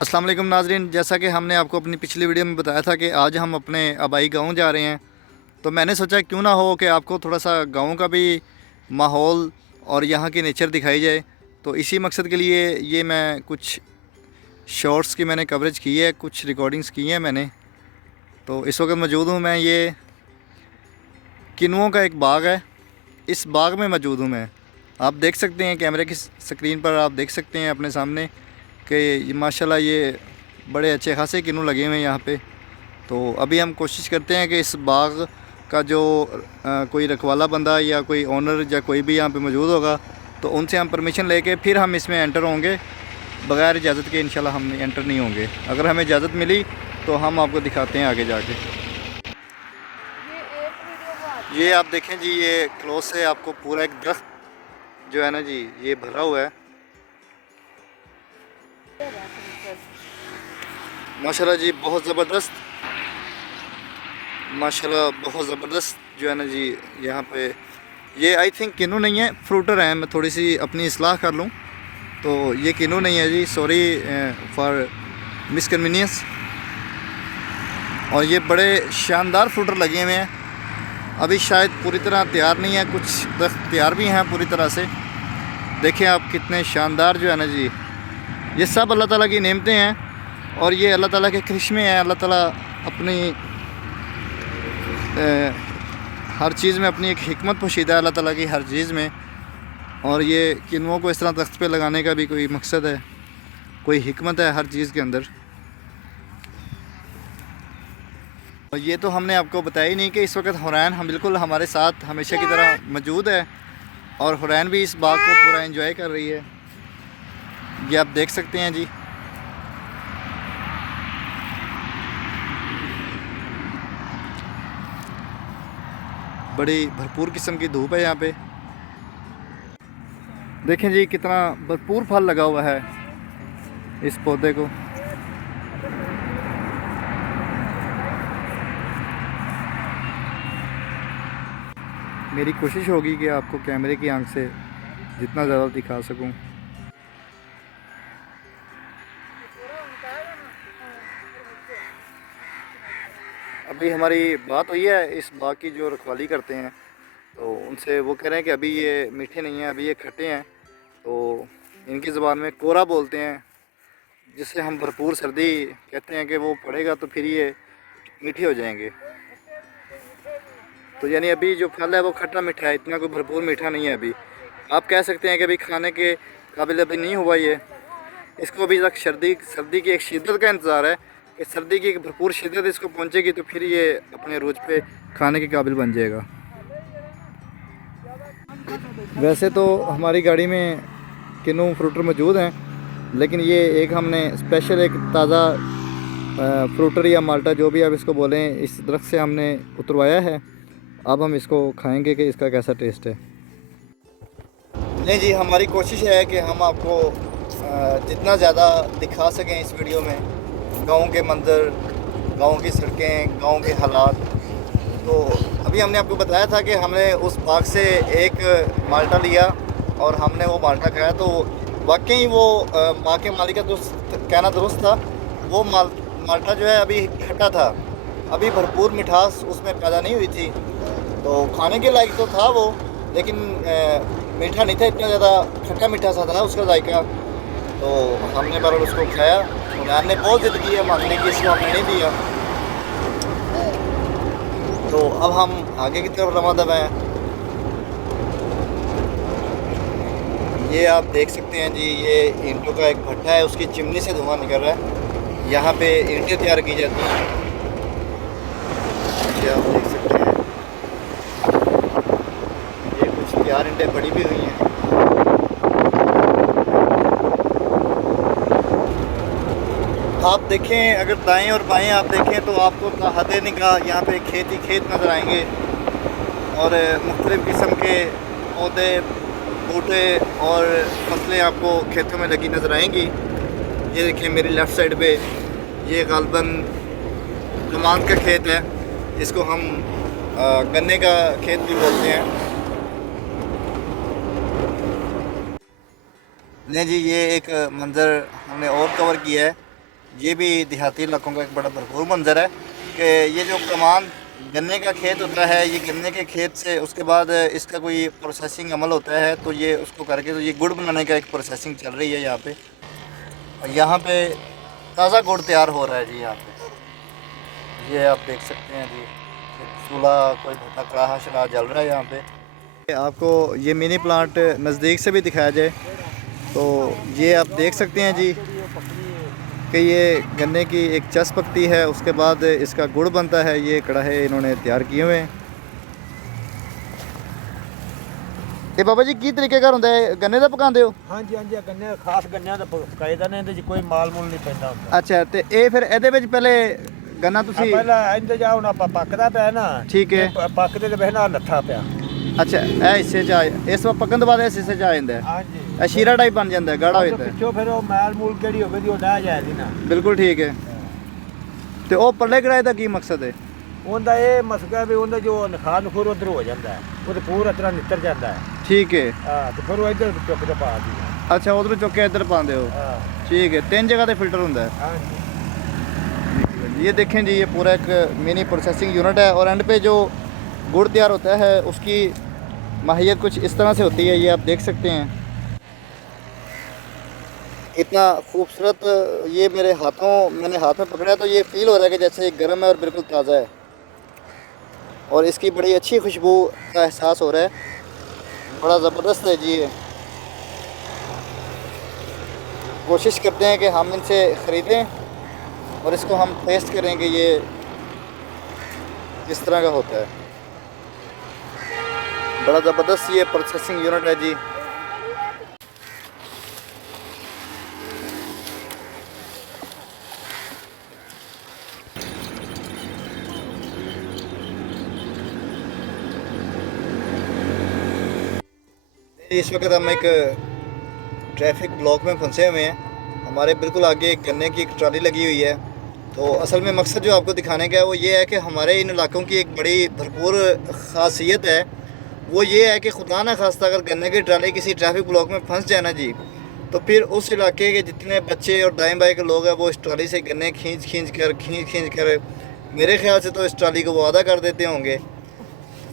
अस्सलाम वालेकुम नाज़रीन, जैसा कि हमने आपको अपनी पिछली वीडियो में बताया था कि आज हम अपने आबाई गांव जा रहे हैं। तो मैंने सोचा क्यों ना हो कि आपको थोड़ा सा गांव का भी माहौल और यहाँ की नेचर दिखाई जाए। तो इसी मकसद के लिए ये मैं कुछ शॉर्ट्स की मैंने कवरेज की है, कुछ रिकॉर्डिंग्स की हैं मैंने। तो इस वक्त मौजूद हूँ मैं, ये किनुओं का एक बाग है, इस बाग में मौजूद हूँ मैं। आप देख सकते हैं कैमरे की स्क्रीन पर, आप देख सकते हैं अपने सामने कि माशाल्लाह ये बड़े अच्छे खासे किन्नू लगे हुए हैं यहाँ पे। तो अभी हम कोशिश करते हैं कि इस बाग का जो कोई रखवाला बंदा या कोई ओनर या कोई भी यहाँ पे मौजूद होगा तो उनसे हम परमिशन लेके फिर हम इसमें एंटर होंगे। बग़ैर इजाज़त के इंशाल्लाह हम एंटर नहीं होंगे। अगर हमें इजाज़त मिली तो हम आपको दिखाते हैं आगे जाके। ये आप देखें जी, ये क्लोज से आपको पूरा एक दरख्त जो है ना जी, ये भरा हुआ है माशाल्लाह जी, बहुत ज़बरदस्त। माशाल्लाह बहुत ज़बरदस्त जो है ना जी। यहाँ पे ये आई थिंक किन्नू नहीं है, फ्रूटर हैं। मैं थोड़ी सी अपनी इस्लाह कर लूँ तो ये किन्नू नहीं है जी, सॉरी फॉर मिसकन्वीनियंस। और ये बड़े शानदार फ्रूटर लगे हुए हैं। अभी शायद पूरी तरह तैयार नहीं है, कुछ दरख्त तैयार भी हैं पूरी तरह से। देखें आप कितने शानदार जो है ना जी। ये सब अल्लाह ताला की नेमतें हैं और ये अल्लाह ताला के करिश्मे हैं। अल्लाह ताला अपनी हर चीज़ में अपनी एक हिकमत पोशीदा है अल्लाह ताला की हर चीज़ में। और ये किन्नुओं को इस तरह तख्त पे लगाने का भी कोई मकसद है, कोई हिकमत है हर चीज़ के अंदर। और ये तो हमने आपको बताया ही नहीं कि इस वक्त हुरैन हम बिल्कुल हमारे साथ हमेशा की तरह मौजूद है और हुरैन भी इस बाग को पूरा एंजॉय कर रही है। ये आप देख सकते हैं जी। बड़ी भरपूर किस्म की धूप है यहाँ पे। देखें जी कितना भरपूर फल लगा हुआ है इस पौधे को। मेरी कोशिश होगी कि आपको कैमरे की आंख से जितना ज़्यादा दिखा सकूं। अभी हमारी बात हुई है इस बाग की, जो रखवाली करते हैं, तो उनसे वो कह रहे हैं कि अभी ये मीठे नहीं हैं, अभी ये खट्टे हैं। तो इनकी ज़बान में कोरा बोलते हैं, जिससे हम भरपूर सर्दी कहते हैं कि वो पड़ेगा तो फिर ये मीठे हो जाएंगे। तो यानी अभी जो फल है वो खट्टा मीठा है, इतना कोई भरपूर मीठा नहीं है अभी। आप कह सकते हैं कि अभी खाने के काबिल अभी नहीं हुआ ये। इसको अभी तक सर्दी की एक शिद्दत का इंतज़ार है कि सर्दी की एक भरपूर शिद्दत इसको पहुंचेगी तो फिर ये अपने रोज पे खाने के काबिल बन जाएगा। वैसे तो हमारी गाड़ी में किन्नू फ्रूटर मौजूद हैं, लेकिन ये एक हमने स्पेशल एक ताज़ा फ्रूटर या माल्टा जो भी आप इसको बोलें, इस दरख्त से हमने उतरवाया है। अब हम इसको खाएंगे कि इसका कैसा टेस्ट है। नहीं जी, हमारी कोशिश है कि हम आपको जितना ज़्यादा दिखा सकें इस वीडियो में गांव के मंज़र, गांव की सड़कें, गांव के हालात। तो अभी हमने आपको बताया था कि हमने उस बाग से एक माल्टा लिया और हमने वो माल्टा खाया। तो वाकई वो माँ के मालिक का कहना दुरुस्त था। वो माल्टा जो है अभी खट्टा था, अभी भरपूर मिठास उसमें पैदा नहीं हुई थी। तो खाने के लायक तो था वो, लेकिन मीठा नहीं था, इतना ज़्यादा खट्टा मीठा सा था उसका जायका। तो हमने बरल उसको खाया। हुरैन ने बहुत ज़िद की है मांगने की, इसको हमने नहीं दिया। तो अब हम आगे की तरफ रवा दवा हैं। ये आप देख सकते हैं जी, ये ईंटों का एक भट्टा है, उसकी चिमनी से धुआं निकल रहा है। यहाँ पे ईंटें तैयार की जाती हैं। ये आप देख सकते हैं, ये कुछ तैयार ईंटें पड़ी भी हुई हैं। आप देखें, अगर दाएं और बाएं आप देखें तो आपको हदे निगाह यहाँ पे खेत ही खेत नज़र आएंगे और मुख्तलिफ़ किस्म के पौधे, बूटे और फसलें आपको खेतों में लगी नज़र आएंगी। ये देखें मेरी लेफ़्ट साइड पे, ये गालबन कमांद का खेत है, इसको हम गन्ने का खेत भी बोलते हैं। नहीं जी, ये एक मंज़र हमने और कवर किया है ये भी देहाती इलाकों का एक बड़ा भरपूर मंजर है कि ये जो कमान गन्ने का खेत होता है, ये गन्ने के खेत से उसके बाद इसका कोई प्रोसेसिंग अमल होता है, तो ये उसको करके तो ये गुड़ बनाने का एक प्रोसेसिंग चल रही है यहाँ पे। और यहाँ पे ताज़ा गुड़ तैयार हो रहा है जी। यहाँ पे ये आप देख सकते हैं जी, चूल्हा कोई भट्टा कड़ाहा शड़ा जल रहा है यहाँ पे। आपको ये मिनी प्लांट नज़दीक से भी दिखाया जाए तो ये आप देख सकते हैं जी कि ये गन्ने की एक चस पकती है, उसके बाद इसका गुड़ बनता है। ये कड़ाहे इन्होंने तैयार किए हुए हैं। ये बाबा जी की तरीके का होंदा है, गन्ने का पकाते हो? हाँ जी हाँ जी, गन्ने खास गन्ने का पकाईदा ने, ਇਹਦੇ 'ਚ ਕੋਈ ਮਾਲ ਮੂਲ ਨਹੀਂ ਪੈਂਦਾ ਹੁੰਦਾ। अच्छा, तो ये फिर ਇਹਦੇ ਵਿੱਚ ਪਹਿਲੇ गन्ना ਤੁਸੀਂ ਪਹਿਲਾਂ ਇੰਜ ਜਾ ਹੁਣ ਆਪਾਂ ਪੱਕਦਾ ਪਿਆ ਨਾ। ठीक है। ਪੱਕਦੇ ਤੇ ਬਹਿਣਾ ਲੱਥਾ ਪਿਆ। अच्छा, ਇਹ ਹਿੱਸੇ 'ਚ ਆ ਇਸ ਵਾਰ ਪੱਕਣ ਤੋਂ ਬਾਅਦ ਇਸ ਹਿੱਸੇ 'ਚ ਆ ਜਾਂਦਾ ਹੈ। ਹਾਂ ਜੀ, ਇਹ ਸ਼ੀਰਾ ਟਾਈਪ ਬਣ ਜਾਂਦਾ ਹੈ, ਗਾੜਾ ਹੋ ਜਾਂਦਾ ਹੈ। ਪਿੱਛੋਂ ਫਿਰ ਉਹ ਮੈਲ ਮੂਲ ਕਿਹੜੀ ਹੋਵੇ ਦੀ ਉਹ ਡਾਹ ਜਾਏਗੀ ਨਾ। ਬਿਲਕੁਲ ਠੀਕ ਹੈ। ਤੇ ਉਹ ਪੱਲੇ ਕਰਾਏ ਦਾ ਕੀ ਮਕਸਦ ਹੈ? ਉਹਦਾ ਇਹ ਮਸਕਾ ਵੀ ਉਹਦਾ ਜੋ ਨਖਾਰ ਨਖੂਰ ਉਧਰ ਹੋ ਜਾਂਦਾ ਹੈ, ਉਹਦੇ ਪੂਰਾ ਤਰ੍ਹਾਂ ਨਿੱਤਰ ਜਾਂਦਾ ਹੈ। ਠੀਕ ਹੈ। ਹਾਂ, ਤੇ ਫਿਰ ਉਹ ਇੱਧਰ ਚੁੱਕ ਕੇ ਪਾ ਦਿੰਦਾ। अच्छा, उधर चुक के इधर पाते हो? ਹਾਂ ठीक है। 3 जगह पे फिल्टर होता है। ਹਾਂ ਜੀ। ये देखें जी, ये पूरा एक मिनी प्रोसेसिंग यूनिट है और एंड पे जो गुड़ तैयार होता है उसकी माहियत कुछ इस तरह से होती है। ये आप देख सकते हैं इतना खूबसूरत। ये मेरे हाथों मैंने हाथ में पकड़ा तो ये फील हो रहा है कि जैसे ये गर्म है और बिल्कुल ताज़ा है, और इसकी बड़ी अच्छी खुशबू का एहसास हो रहा है। बड़ा ज़बरदस्त है जी। ये कोशिश करते हैं कि हम इनसे ख़रीदें और इसको हम टेस्ट करें कि ये किस तरह का होता है। बड़ा ज़बरदस्त ये प्रोसेसिंग यूनिट है जी। इस वक्त हम एक ट्रैफिक ब्लॉक में फंसे हुए हैं। हमारे बिल्कुल आगे एक गन्ने की एक ट्राली लगी हुई है। तो असल में मकसद जो आपको दिखाने का है वो ये है कि हमारे इन इलाकों की एक बड़ी भरपूर ख़ासियत है, वो ये है कि खुदा ना खास्ता अगर गन्ने की ट्राली किसी ट्रैफिक ब्लॉक में फंस जाए ना जी, तो फिर उस इलाके के जितने बच्चे और दाएँ बाएँ के लोग हैं वो इस ट्राली से गन्ने खींच कर मेरे ख्याल से तो इस ट्राली को वो अदा कर देते होंगे।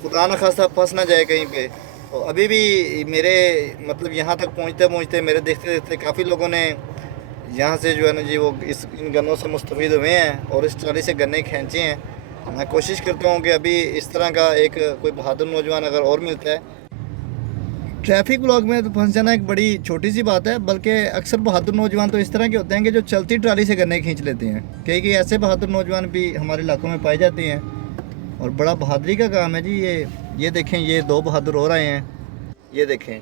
खुदा ना खास्ता फंस ना जाए कहीं पे। तो अभी भी मेरे मतलब यहाँ तक पहुँचते मेरे देखते देखते काफ़ी लोगों ने यहाँ से जो है ना जी वो इन गन्नों से मुस्तफ़ीद हुए हैं और इस ट्राली से गन्ने खींचे हैं। मैं कोशिश करता हूँ कि अभी इस तरह का एक कोई बहादुर नौजवान अगर और मिलता है। ट्रैफिक ब्लॉक में तो फंस जाना एक बड़ी छोटी सी बात है, बल्कि अक्सर बहादुर नौजवान तो इस तरह के होते हैं कि जो चलती ट्राली से गन्ने खींच लेते हैं। कई ऐसे बहादुर नौजवान भी हमारे इलाकों में पाए जाते हैं और बड़ा बहादुरी का काम है जी। ये देखें, ये 2 बहादुर हो रहे हैं। ये देखें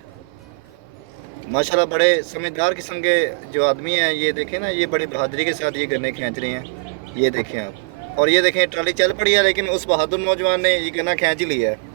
माशाल्लाह बड़े समझदार किस्म के जो आदमी हैं। ये देखें ना, ये बड़ी बहादुरी के साथ ये गन्ने खींच रहे हैं। ये देखें आप, और ये देखें ट्राली चल पड़ी है लेकिन उस बहादुर नौजवान ने ये गन्ना खींच ही लिया है।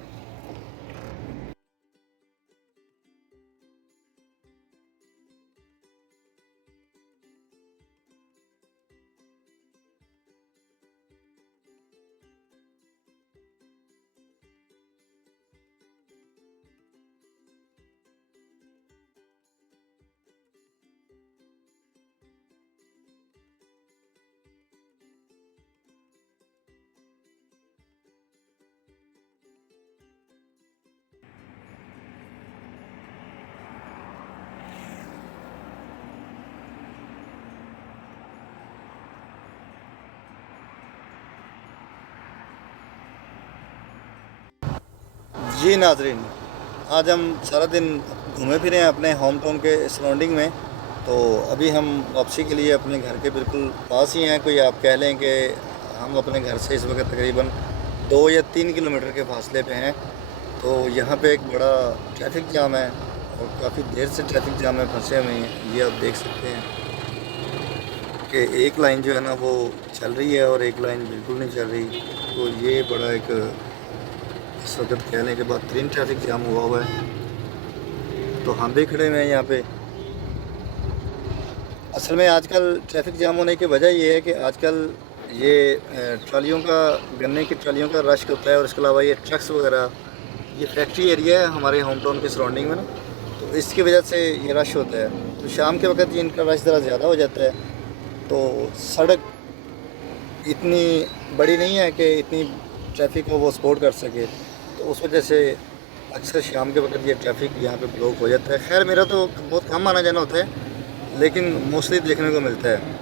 जी नाजरीन, आज हम सारा दिन घूमे फिरे हैं अपने होम टाउन के सराउंडिंग में। तो अभी हम वापसी के लिए अपने घर के बिल्कुल पास ही हैं। कोई आप कह लें कि हम अपने घर से इस वक्त तकरीबन 2 या 3 किलोमीटर के फासले पे हैं। तो यहाँ पे एक बड़ा ट्रैफिक जाम है और काफ़ी देर से ट्रैफिक जाम में फंसे हुए हैं। ये आप देख सकते हैं कि एक लाइन जो है ना वो चल रही है और एक लाइन बिल्कुल नहीं चल रही। तो ये बड़ा एक इस वक्त कहने के बाद 3 ट्रैफिक जाम हुआ है। तो हम भी खड़े हुए हैं यहाँ पे। असल में आजकल ट्रैफिक जाम होने की वजह ये है कि आजकल ये ट्रालियों का गन्ने की ट्रालियों का रश होता है और इसके अलावा ये ट्रक्स वगैरह, ये फैक्ट्री एरिया है हमारे होम टाउन के सराउंडिंग में ना, तो इसकी वजह से ये रश होता है। तो शाम के वक्त ये इनका रश ज़रा ज़्यादा हो जाता है। तो सड़क इतनी बड़ी नहीं है कि इतनी ट्रैफिक को वो सपोर्ट कर सके, तो उस वजह से अक्सर शाम के वक्त ये ट्रैफिक यहाँ पे ब्लॉक हो जाता है। खैर मेरा तो बहुत कम आना जाना होता है, लेकिन मोस्टली देखने को मिलता है।